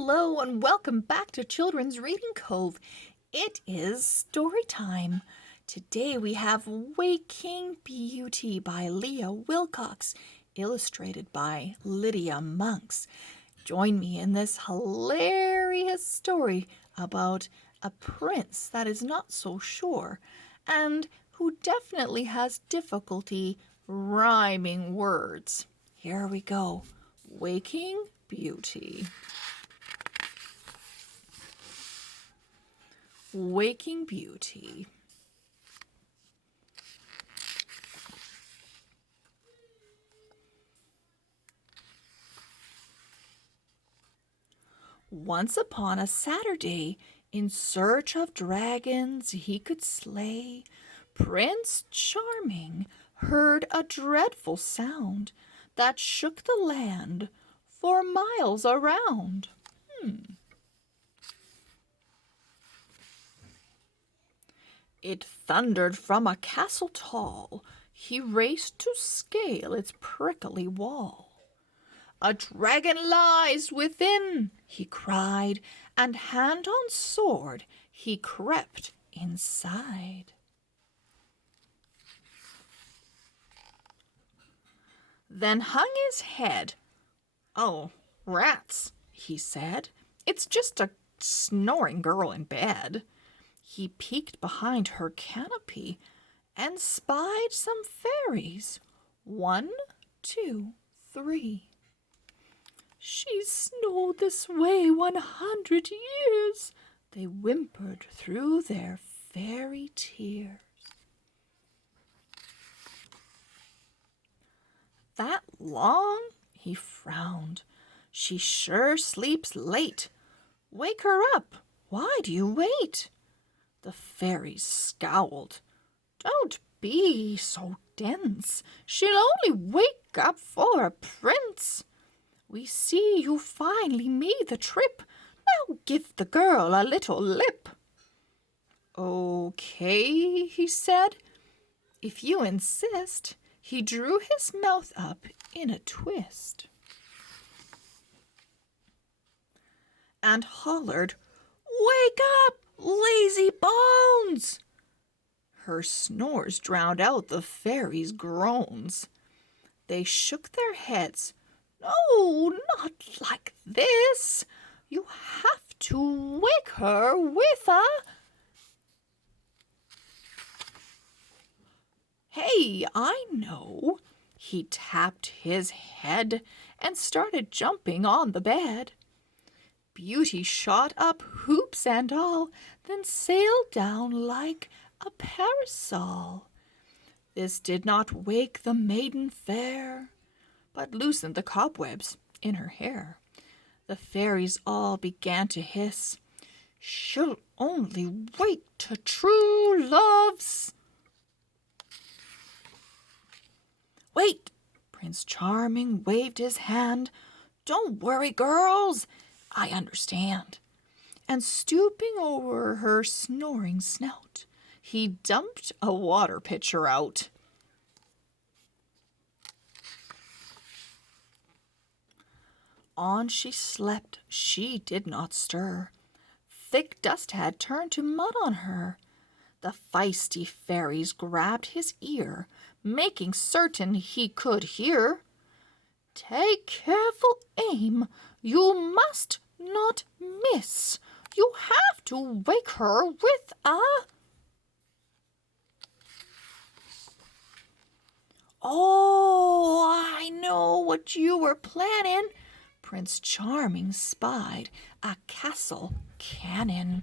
Hello and welcome back to Children's Reading Cove. It is story time. Today we have Waking Beauty by Leah Wilcox, illustrated by Lydia Monks. Join me in this hilarious story about a prince that is not so sure and who definitely has difficulty rhyming words. Here we go. Waking Beauty. Waking Beauty. Once upon a Saturday, in search of dragons he could slay, Prince Charming heard a dreadful sound that shook the land for miles around. It thundered from a castle tall. He raced to scale its prickly wall. "A dragon lies within," he cried, and hand on sword he crept inside. Then hung his head. "Oh, rats," he said, "it's just a snoring girl in bed." He peeked behind her canopy and spied some fairies. 1, 2, 3. "She's snowed this way 100 years," they whimpered through their fairy tears. "That long?" he frowned. "She sure sleeps late. Wake her up. Why do you wait?" The fairies scowled. "Don't be so dense. She'll only wake up for a prince. We see you finally made the trip. Now give the girl a little lip." "Okay," he said, "if you insist." He drew his mouth up in a twist and hollered, "Wake up, lazy bones!" Her snores drowned out the fairies' groans. They shook their heads. "No, not like this. You have to wake her with a..." "Hey, I know." He tapped his head and started jumping on the bed. Beauty shot up, hoops and all, then sailed down like a parasol. This did not wake the maiden fair, but loosened the cobwebs in her hair. The fairies all began to hiss, "She'll only wait to true love's..." "Wait!" Prince Charming waved his hand. "Don't worry, girls. I understand." And stooping over her snoring snout, he dumped a water pitcher out. On she slept, she did not stir. Thick dust had turned to mud on her. The feisty fairies grabbed his ear, making certain he could hear. "Take careful aim, you must not miss. You have to wake her with a..." "Oh, I know what you were planning." Prince Charming spied a castle cannon.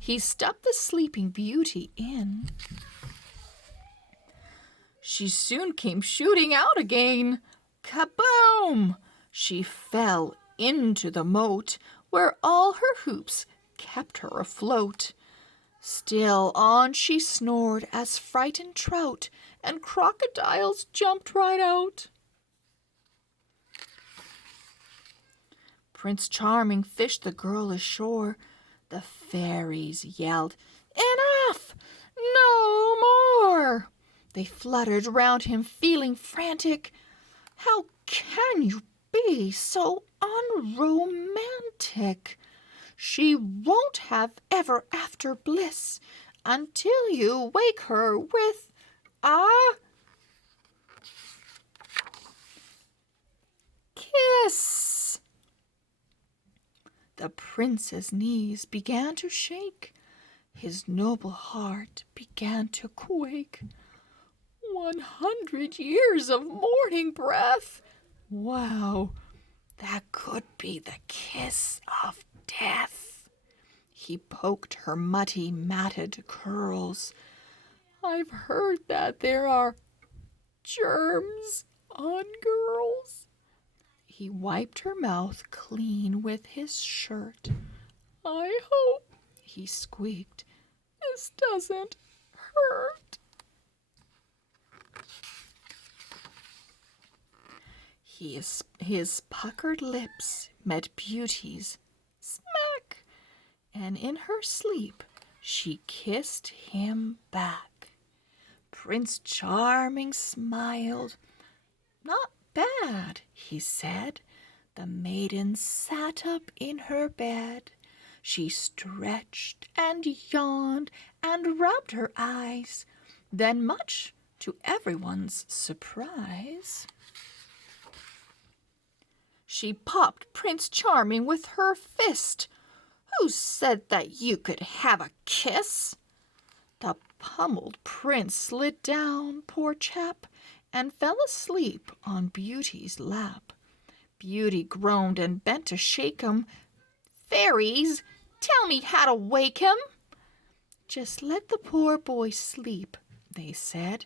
He stuffed the sleeping beauty in. She soon came shooting out again. Kaboom! She fell into the moat, where all her hoops kept her afloat. Still on she snored as frightened trout, and crocodiles jumped right out. Prince Charming fished the girl ashore. The fairies yelled, "Enough! No more!" They fluttered round him, feeling frantic. "How can you be so unromantic?" lunatic. She won't have ever after bliss until you wake her with a kiss. The prince's knees began to shake. His noble heart began to quake. 100 years of morning breath. Wow, that could be the kiss of death. He poked her muddy, matted curls. I've heard that there are germs on girls. He wiped her mouth clean with his shirt. I hope, he squeaked, this doesn't hurt. His puckered lips met Beauty's smack, and in her sleep she kissed him back. Prince Charming smiled. Not bad, he said. The maiden sat up in her bed. She stretched and yawned and rubbed her eyes. Then, much to everyone's surprise, she popped Prince Charming with her fist. Who said that you could have a kiss? The pummeled prince slid down, poor chap, and fell asleep on Beauty's lap. Beauty groaned and bent to shake him. Fairies, tell me how to wake him. Just let the poor boy sleep, they said,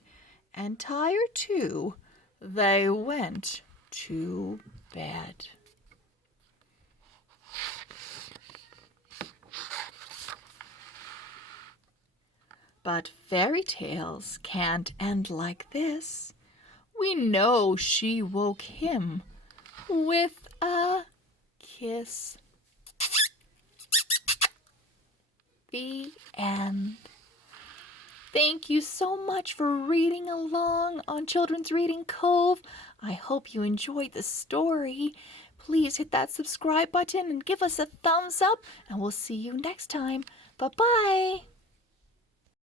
and tired too, they went to bed. But fairy tales can't end like this. We know she woke him with a kiss. The end. Thank you so much for reading along on Children's Reading Cove. I hope you enjoyed the story. Please hit that subscribe button and give us a thumbs up, and we'll see you next time. Bye-bye.